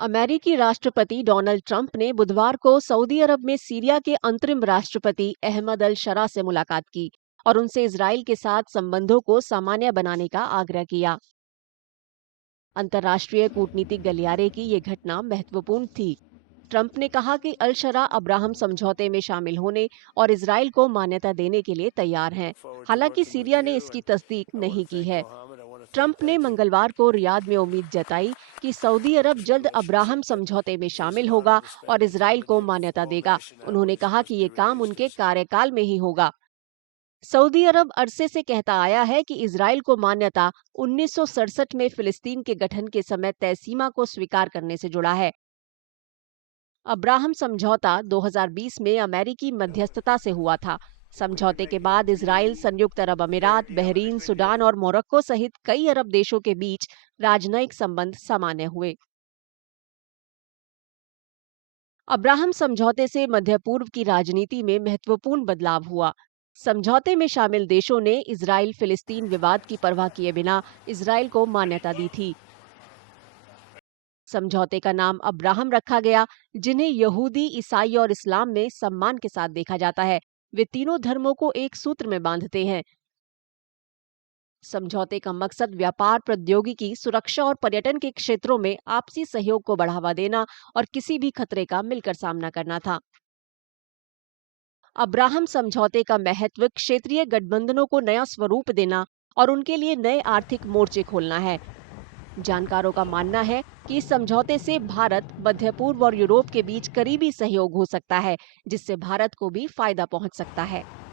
अमेरिकी राष्ट्रपति Donald Trump ने बुधवार को सऊदी अरब में सीरिया के अंतरिम राष्ट्रपति अहमद अल शरा से मुलाकात की और उनसे इजराइल के साथ संबंधों को सामान्य बनाने का आग्रह किया। अंतर्राष्ट्रीय कूटनीतिक गलियारे की ये घटना महत्वपूर्ण थी। ट्रंप ने कहा कि अल शरा अब्राहम समझौते में शामिल होने और इजराइल को मान्यता देने के लिए तैयार हैं। हालांकि सीरिया ने इसकी तस्दीक नहीं की है। ट्रंप ने मंगलवार को रियाद में उम्मीद जताई कि सऊदी अरब जल्द अब्राहम समझौते में शामिल होगा और इजराइल को मान्यता देगा। उन्होंने कहा कि ये काम उनके कार्यकाल में ही होगा। सऊदी अरब अरसे से कहता आया है कि इजराइल को मान्यता 1967 में फिलिस्तीन के गठन के समय तय सीमा को स्वीकार करने से जुड़ा है। अब्राहम समझौता 2020 में अमेरिकी मध्यस्थता से हुआ था। समझौते के बाद इजराइल, संयुक्त अरब अमीरात, बहरीन, सूडान और मोरक्को सहित कई अरब देशों के बीच राजनयिक संबंध सामान्य हुए। अब्राहम समझौते से मध्य पूर्व की राजनीति में महत्वपूर्ण बदलाव हुआ। समझौते में शामिल देशों ने इजराइल फिलिस्तीन विवाद की परवाह किए बिना इजराइल को मान्यता दी थी। समझौते का नाम अब्राहम रखा गया, जिन्हें यहूदी, ईसाई और इस्लाम में सम्मान के साथ देखा जाता है। वे तीनों धर्मों को एक सूत्र में बांधते हैं। समझौते का मकसद व्यापार, प्रौद्योगिकी, सुरक्षा और पर्यटन के क्षेत्रों में आपसी सहयोग को बढ़ावा देना और किसी भी खतरे का मिलकर सामना करना था। अब्राहम समझौते का महत्व क्षेत्रीय गठबंधनों को नया स्वरूप देना और उनके लिए नए आर्थिक मोर्चे खोलना है। जानकारों का मानना है कि इस समझौते से भारत, मध्य पूर्व और यूरोप के बीच करीबी सहयोग हो सकता है, जिससे भारत को भी फायदा पहुंच सकता है।